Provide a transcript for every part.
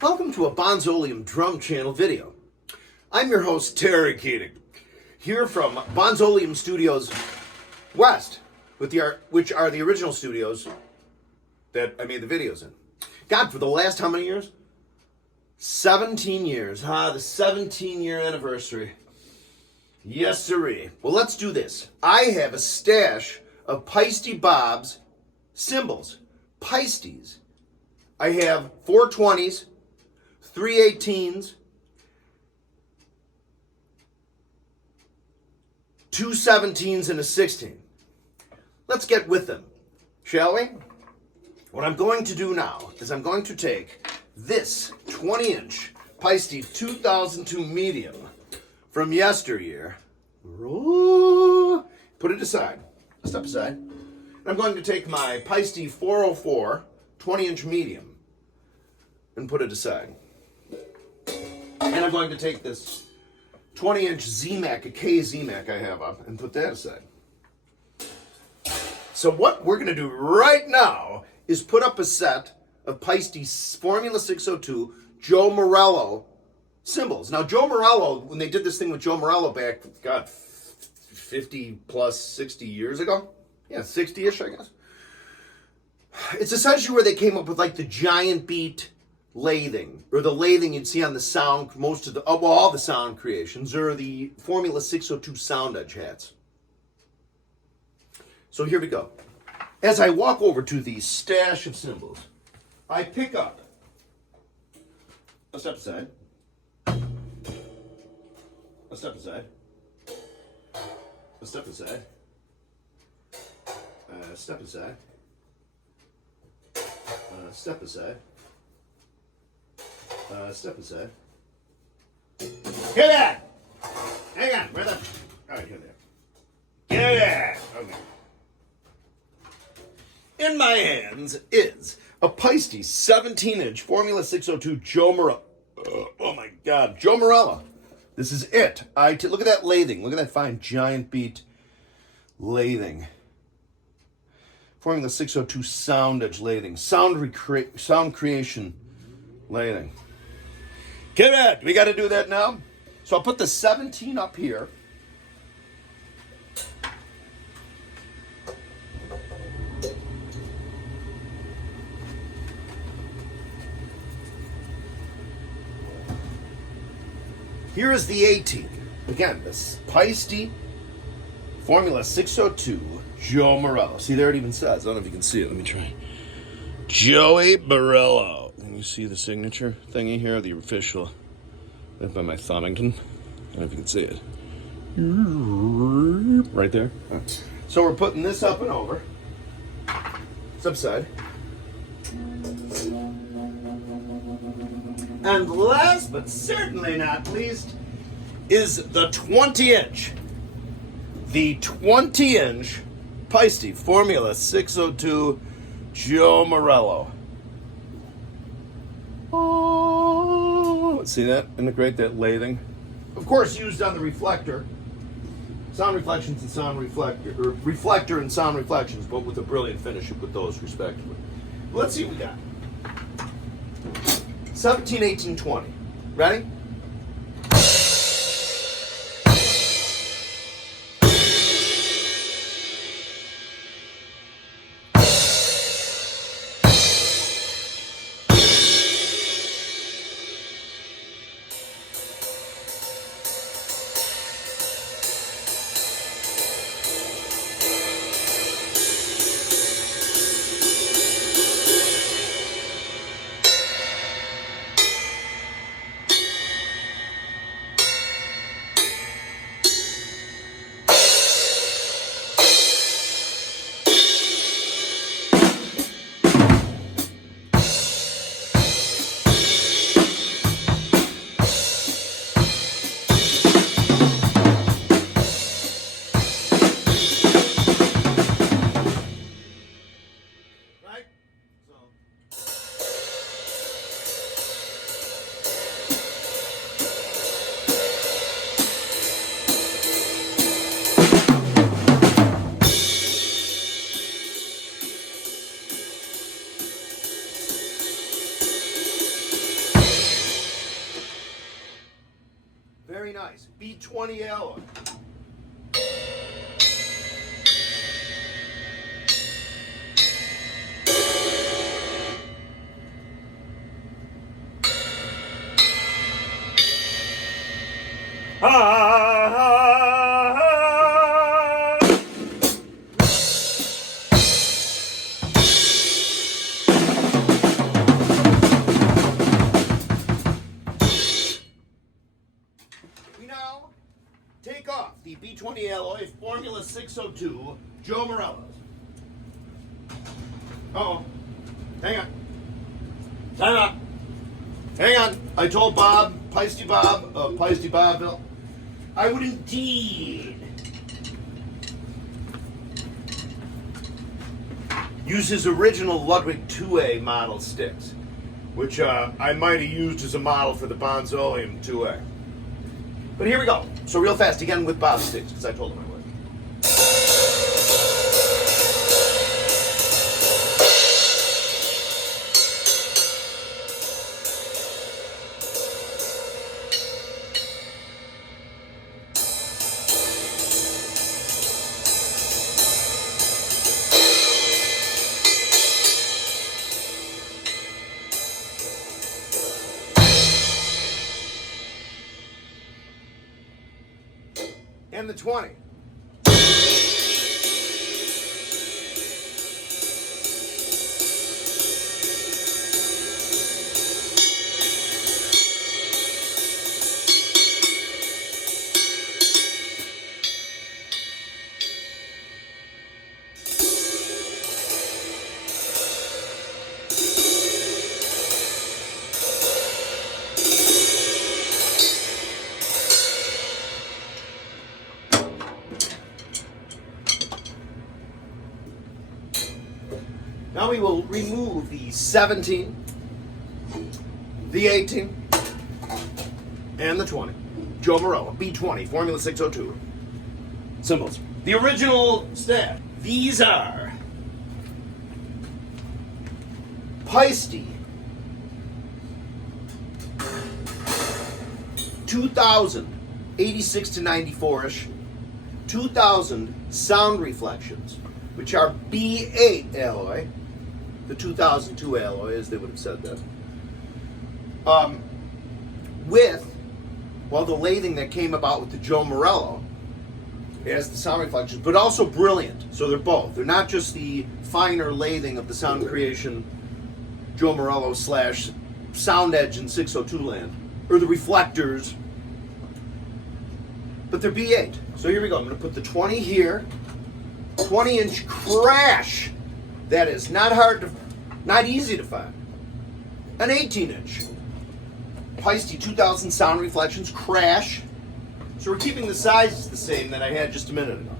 Welcome to a Bonzolium Drum Channel video. I'm your host, Terry Keating, here from Bonzolium Studios West, which are the original studios that I made the videos in. God, for the last how many years? 17 years. The 17-year anniversary. Yes, sirree. Well, let's do this. I have a stash of Paiste Bob's cymbals. Paistes. I have 420s, 318s, 2 17s, and a 16. Let's get with them, shall we? What I'm going to do now is I'm going to take this 20-inch Paiste 2002 medium from yesteryear, put it aside, step aside. I'm going to take my Paiste 404 20-inch medium and put it aside. And I'm going to take this 20-inch Z-Mac, a K Z-Mac I have up, and put that aside. So what we're going to do right now is put up a set of Paiste Formula 602 Joe Morello cymbals. Now, Joe Morello, when they did this thing with Joe Morello back, 50 plus 60 years ago? Yeah, 60-ish, I guess. It's essentially where they came up with like the giant beat lathing, or the lathing you'd see on the sound, all the sound creations, or the Formula 602 sound edge hats. So here we go. As I walk over to the stash of cymbals, I pick up a step aside, a step aside, a step aside, a step aside, step aside, step aside. Hear that? Hang on, brother. All right, hear that. Hear that. Okay. In my hands is a Paiste 17-inch Formula 602 Joe Morello. Oh my God, Joe Morello. This is it. Look at that lathing. Look at that fine giant beat lathing. Formula 602 sound edge lathing. Sound creation lathing. Get it. We got to do that now. So I'll put the 17 up here. Here is the 18. Again, this Paiste Formula 602 Joe Morello. See, there it even says. I don't know if you can see it. Let me try. Joey Morello. Can you see the signature thingy here? The official. Right by my Thumbington. I don't know if you can see it. Right there. Right. So we're putting this up and over. Step side. And last but certainly not least is the 20-inch. The 20-inch Paiste Formula 602 Joe Morello. Oh, see that? Integrate that lathing. Of course, used on the Reflector. Sound reflections and sound reflector, or Reflector and sound reflections, but with a brilliant finish with those respectively. Let's see what we got. 17, 18, 20. Ready? Very nice. B20 alloy. We now take off the B20 alloy Formula 602 Joe Morello's. Uh-oh. Hang on. Time out. Hang on. I told Bob, Paiste Bob, Paiste Bob, I would indeed use his original Ludwig 2A model sticks, which I might have used as a model for the Bonzolium 2A. But here we go. So real fast, again with Bob's sticks, because I told him I would. And the 20. Now we will remove the 17, the 18, and the 20. Joe Morello, B20, Formula 602. Cymbals. The original staff. These are Paiste 2000, 86 to 94-ish, 2000 sound reflections, which are B8 alloy, the 2002 alloy, as they would have said that. With, well, the lathing that came about with the Joe Morello as the sound reflections, but also brilliant. So they're both. They're not just the finer lathing of the sound creation Joe Morello / Sound Edge in 602 land, or the reflectors, but they're B8. So here we go. I'm going to put the 20 here. 20-inch crash. That is not easy to find. An 18-inch Paiste 2000 sound reflections crash. So we're keeping the sizes the same that I had just a minute ago.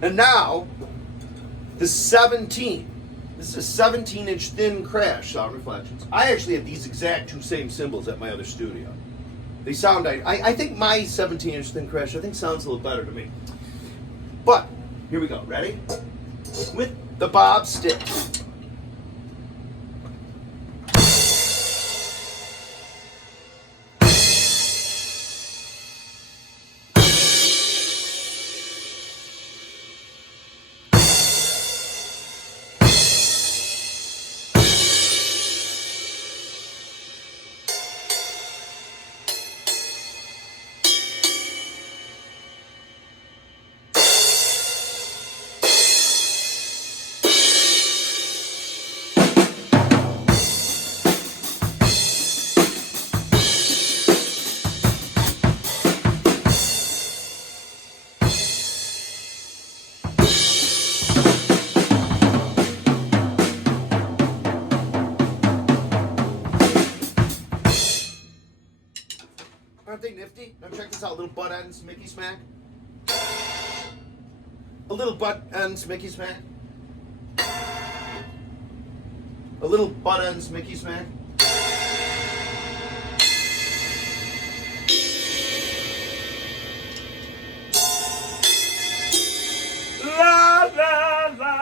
And now the 17. This is a 17-inch thin crash sound reflections. I actually have these exact two same cymbals at my other studio. They sound. I think my 17-inch thin crash sounds a little better to me. But here we go. Ready? With the Bob stick. Aren't they nifty? Now check this out, a little butt end smicky smack. A little butt end smicky smack. A little butt end smicky smack. La la la.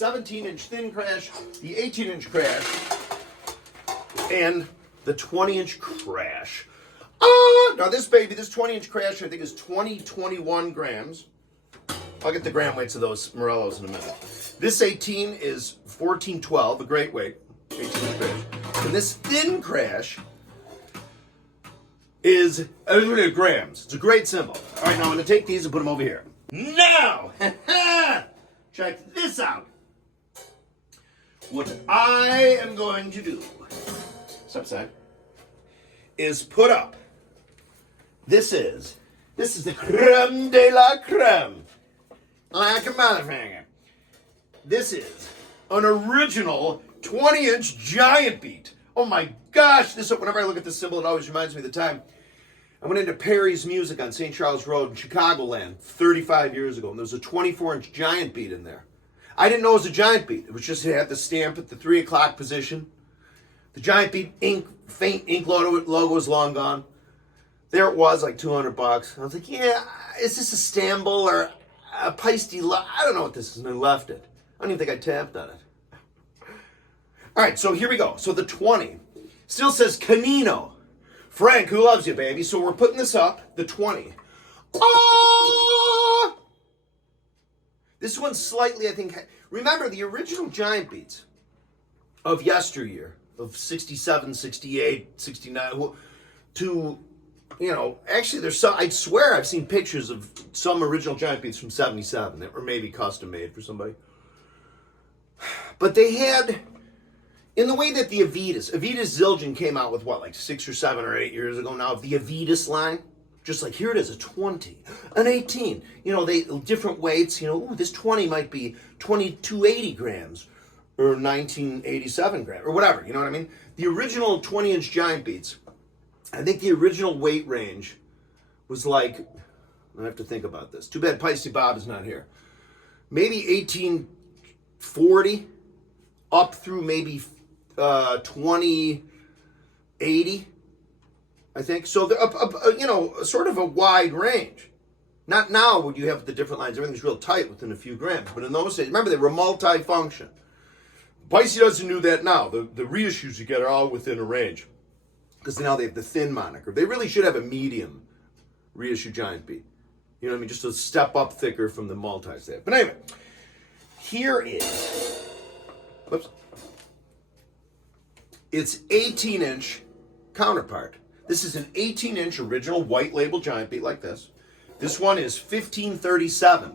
17-inch thin crash, the 18-inch crash, and the 20-inch crash. Now this baby, this 20-inch crash, I think is 21 grams. I'll get the gram weights of those Morellos in a minute. This 18 is 1412, a great weight, 18-inch crash. And this thin crash is 100 grams. It's a great cymbal. All right, now I'm going to take these and put them over here. Now, check this out. What I am going to do, step aside, is put up. This is the creme de la creme. Like a motherfucker. This is an original 20-inch giant beat. Oh my gosh, whenever I look at this cymbal, it always reminds me of the time I went into Perry's Music on St. Charles Road in Chicagoland 35 years ago, and there was a 24-inch giant beat in there. I didn't know it was a giant beat. It had the stamp at the 3 o'clock position. The giant beat faint ink logo was long gone. There it was, like $200. I was like, yeah, is this a Cymbal or a Paiste? I don't know what this is, and I left it. I don't even think I tapped on it. All right, so here we go. So the 20 still says Canino. Frank, who loves you, baby? So we're putting this up, the 20. Ah! This one's slightly, I think, remember the original giant beats of yesteryear, of 67, 68, 69, to, actually there's some, I swear I've seen pictures of some original giant beats from 77 that were maybe custom made for somebody. But they had, in the way that the Avitas Zildjian came out with what, like 6 or 7 or 8 years ago now, of the Avitas line, just like here it is, a 20, an 18, they different weights, this 20 might be 2280 grams or 1987 grams or whatever, you know what I mean? The original 20-inch giant beats, I think the original weight range was like, I have to think about this. Too bad Paiste Bob is not here. Maybe 1840 up through maybe 2080, I think. So, sort of a wide range. Not now when you have the different lines. Everything's real tight within a few grams. But in those days, remember, they were multi-function. Paiste doesn't do that now. The reissues you get are all within a range. Because now they have the thin moniker. They really should have a medium reissue giant beat. You know what I mean? Just a step up thicker from the multis they have. But anyway, here is, whoops, its 18-inch counterpart. This is an 18-inch original white label giant beat like this. This one is 1537.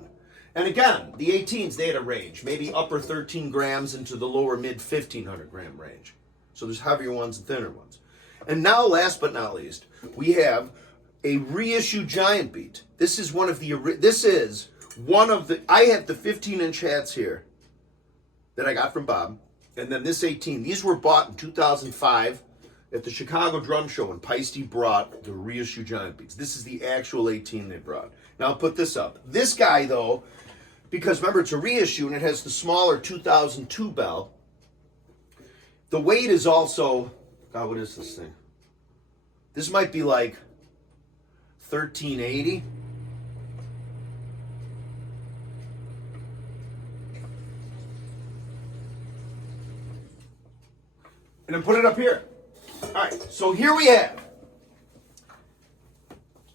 And again, the 18s, they had a range, maybe upper 13 grams into the lower mid 1500 gram range. So there's heavier ones and thinner ones. And now, last but not least, we have a reissue giant beat. This is one of the, I have the 15-inch hats here that I got from Bob. And then this 18. These were bought in 2005 at the Chicago Drum Show when Paiste brought the reissue giant beats. This is the actual 18 they brought. Now I'll put this up. This guy, though, because remember it's a reissue and it has the smaller 2002 bell, the weight is also, God, what is this thing? This might be like 1380. And then put it up here. All right, so here we have,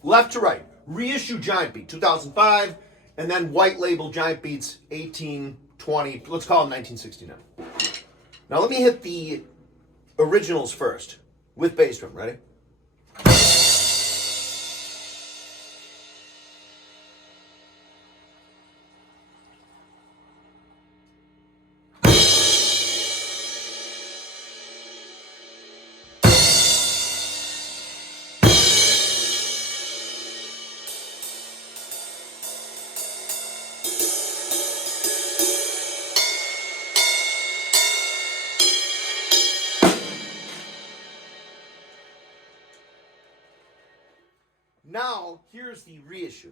left to right, reissue giant beat, 2005, and then white label giant beats, 1820, let's call them 1969. Now let me hit the originals first, with bass drum, ready? Now, here's the reissue.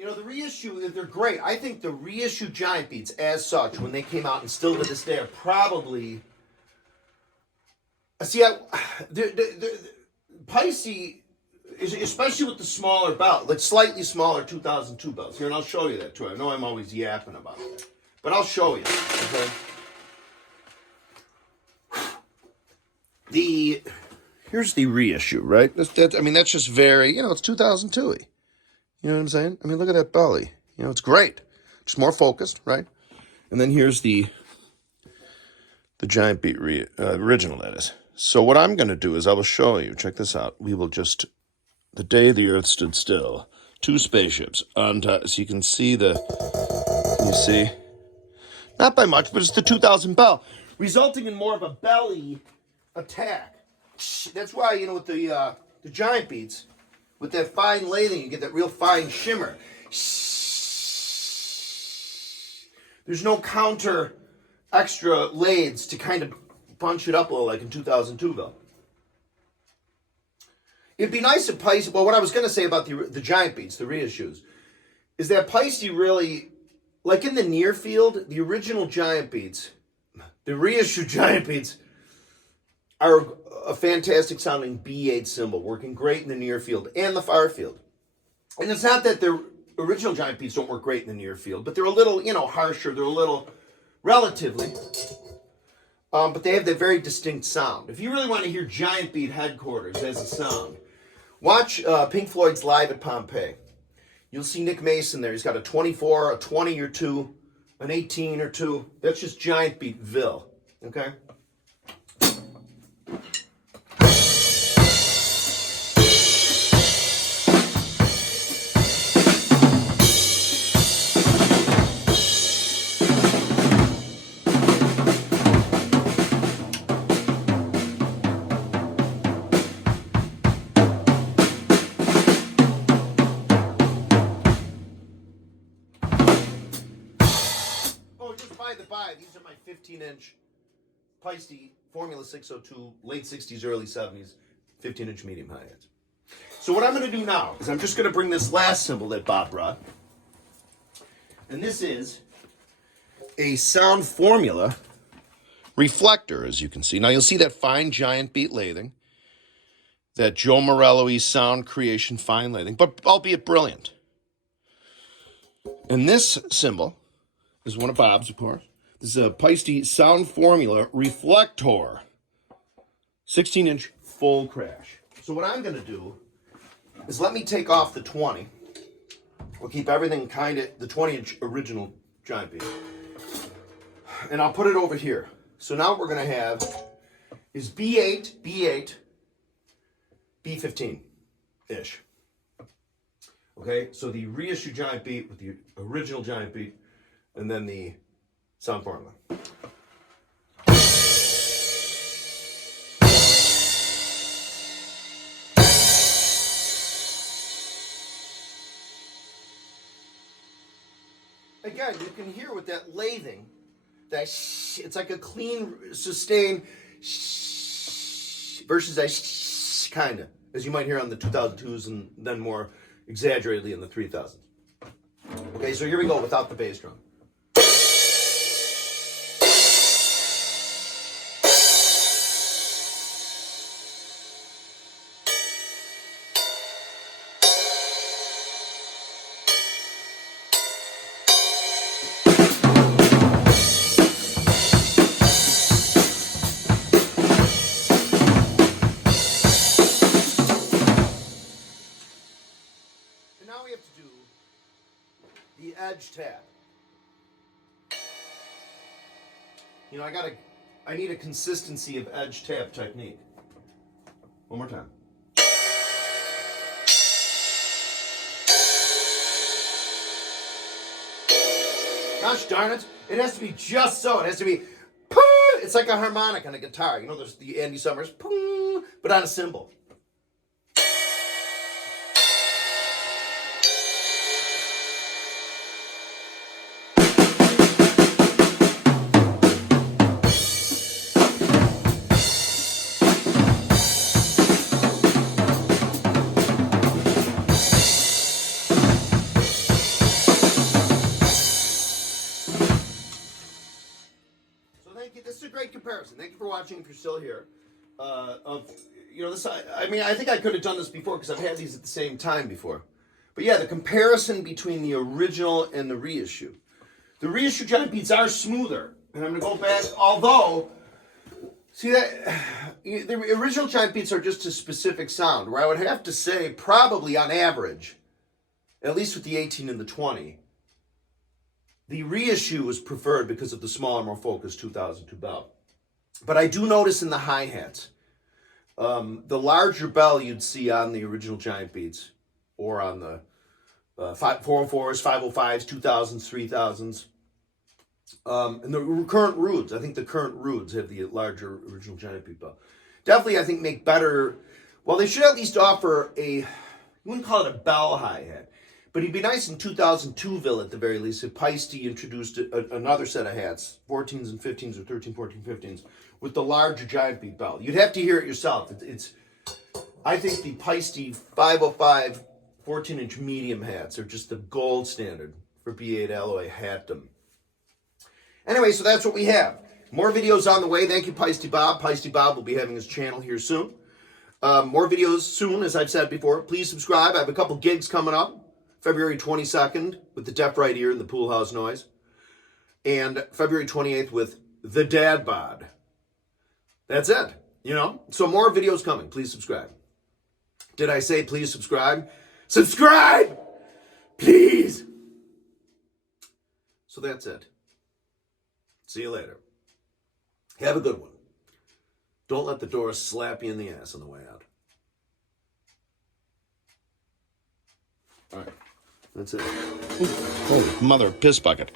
You know, the reissue, they're great. I think the reissue giant beats as such, when they came out and still to this day, are probably... See, Paiste, especially with the smaller belt, like slightly smaller 2002 belts. Here, and I'll show you that too. I know I'm always yapping about it, but I'll show you. Okay. Here's the reissue, right? That's just very, it's 2002. You know what I'm saying? I mean, look at that belly. It's great. Just more focused, right? And then here's the giant beat original, that is. So what I'm going to do is I will show you. Check this out. We will just, the day the Earth stood still, 2 spaceships on top. So you can see can you see? Not by much, but it's the 2000 bell, resulting in more of a belly attack. That's why, with the giant beats, with that fine lathing, you get that real fine shimmer. There's no counter extra lathes to kind of punch it up a little like in 2002 bell. It'd be nice if Paiste, well, what I was going to say about the giant beats, the reissues, is that Paiste really, like in the near field, the original giant beats, the reissue giant beats, are a fantastic sounding B8 cymbal, working great in the near field and the far field. And it's not that the original giant beats don't work great in the near field, but they're a little, harsher. They're a little, relatively, but they have that very distinct sound. If you really want to hear giant beat headquarters as a sound, watch Pink Floyd's Live at Pompeii. You'll see Nick Mason there. He's got a 24, a 20 or 2, an 18 or 2. That's just giant beat Vil. Okay? These are my 15-inch Paiste Formula 602, late 60s, early 70s, 15-inch medium hi-hats. So what I'm going to do now is I'm just going to bring this last cymbal that Bob brought. And this is a Sound Formula Reflector, as you can see. Now you'll see that fine giant beat lathing, that Joe Morello-y sound creation fine lathing, but albeit brilliant. And this cymbal is one of Bob's, of course. This is a Paiste Sound Formula Reflector, 16-inch full crash. So what I'm going to do is let me take off the 20. We'll keep everything kind of the 20-inch original giant beat. And I'll put it over here. So now what we're going to have is B8, B8, B15-ish. Okay, so the reissue giant beat with the original giant beat, and then the Sound Formula. Again, you can hear with that lathing, that it's like a clean, sustained versus a kind of, as you might hear on the 2002s and then more exaggeratedly in the 3000s. Okay, so here we go without the bass drum. Now we have to do the edge tap. I need a consistency of edge tap technique. One more time. Gosh darn it, it has to be just so. It has to be, it's like a harmonic on a guitar. There's the Andy Summers, but on a cymbal. watching, if you're still here. This. I mean, I think I could have done this before because I've had these at the same time before. But yeah, the comparison between the original and the reissue. The reissue giant beats are smoother, and I'm going to go back. Although, see that the original giant beats are just a specific sound. Where I would have to say, probably on average, at least with the 18 and the 20, the reissue was preferred because of the smaller, more focused 2002 bell. But I do notice in the hi-hats, the larger bell you'd see on the original giant beats, or on the 404s, 505s, 2000s, 3000s. And the current Roods, I think the current Roods have the larger original giant beat bell. Definitely, I think, make better, well, they should at least offer you wouldn't call it a bell hi-hat, but it'd be nice in 2002ville at the very least if Paiste introduced another set of hats, 14s and 15s or 13, 14, 15s, with the larger giant beat bell. You'd have to hear it yourself. I think the Paiste 505 14-inch medium hats are just the gold standard for B8 alloy hatdom. Anyway, so that's what we have. More videos on the way. Thank you, Paiste Bob. Paiste Bob will be having his channel here soon. More videos soon, as I've said before. Please subscribe. I have a couple gigs coming up. February 22nd with the Deaf Right Ear and the Pool House Noise. And February 28th with the Dad Bod. That's it, So more videos coming. Please subscribe. Did I say please subscribe? Subscribe! Please! So that's it. See you later. Have a good one. Don't let the door slap you in the ass on the way out. All right. That's it. Holy mother piss bucket.